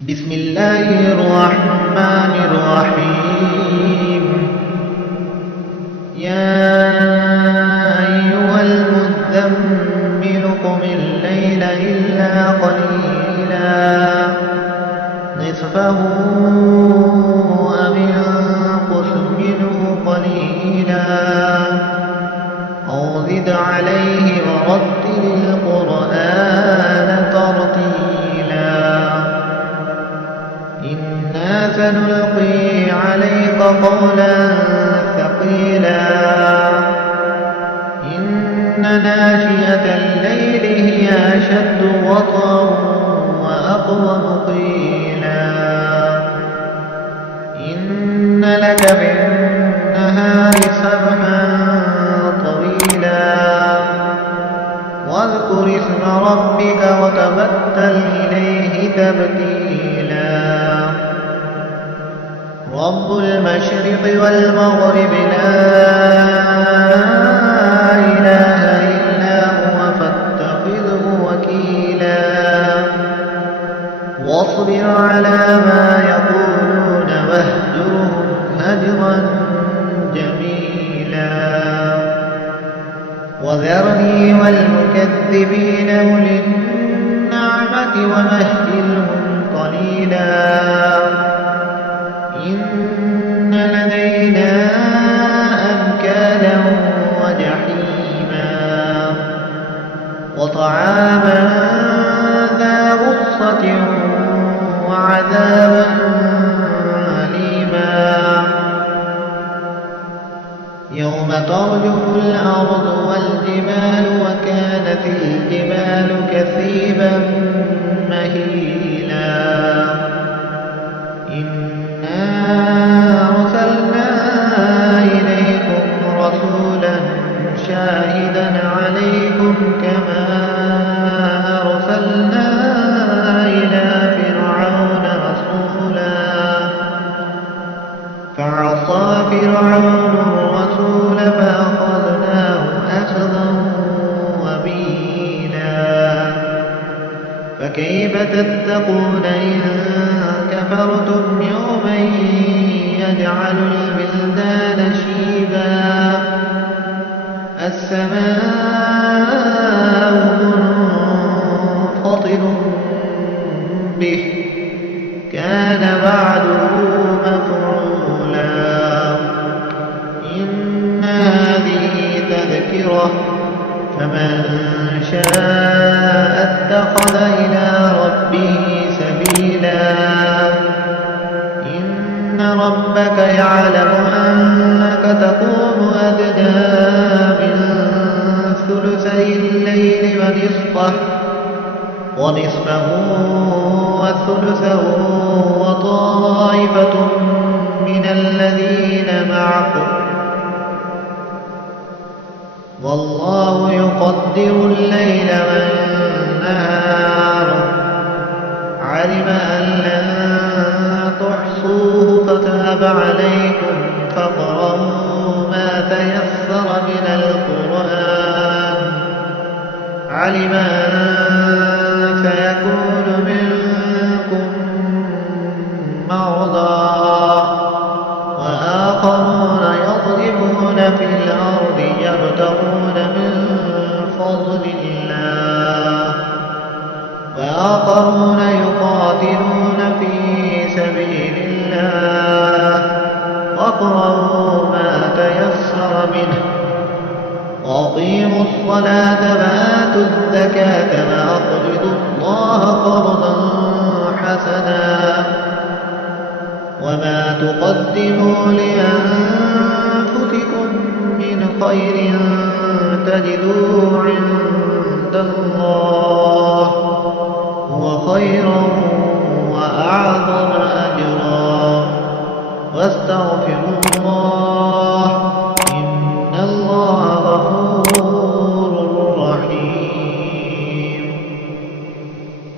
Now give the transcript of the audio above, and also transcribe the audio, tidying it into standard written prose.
بسم الله الرحمن الرحيم. يا أيها المزمل قم الليل إلا قليلا نصفه أو انقص منه قليلا أو زد عليه ورتل القرآن ترتيلا إنا سنلقي عليك قولا ثقيلا إن ناشئة الليل هي أشد وطئا وأقوم قيلا إن لك في النهار سبحا طويلا واذكر اسم ربك وتبتل إليه تبتيلا رب المشرق والمغرب لا إله إلا هو فاتخذه وكيلا واصبر على ما يقولون واهجرهم هجرا جميلا وذرني والمكذبين أولي النعمة ومهلهم قليلا إن لدينا أنكالا وجحيما وطعاما ذا غصة وعذابا أليما يوم ترجف الأرض والجبال وكانت الجبال كثيبا مهيلا إنا أرسلنا إليكم رسولا شاهدا عليكم كما أرسلنا إلى فرعون رسولا فعصى فرعون الرسول فأخذناه أخذا وبيلا فكيف تتقون إن كفرتم يوما يجعل الولدان شيبا السماء منفطر به كان بعده مفعولا إن هذه تذكرة فمن شاء اتخذ إلى ربه سبيلا إن ربك يعلم أنك تقوم أدنى من ثلثي الليل ونصفه وثلثه وطائفة من الذين معكم والله يقدر الليل والنهار علم أن لن تحصوه فتاب عليكم فاقرؤوا ما تيسر من القرآن علم أن سيكون منكم مرضى وآخرون يضربون في الأرض يبتغون من فضل الله وآخرون يقاتلون في سبيل الله واقرؤوا ما تيسر منه وأقيموا الصلاة وآتوا الزكاة وأقرضوا الله قرضا حسنا وما تقدموا لأنفسكم من خير تجدوه عند الله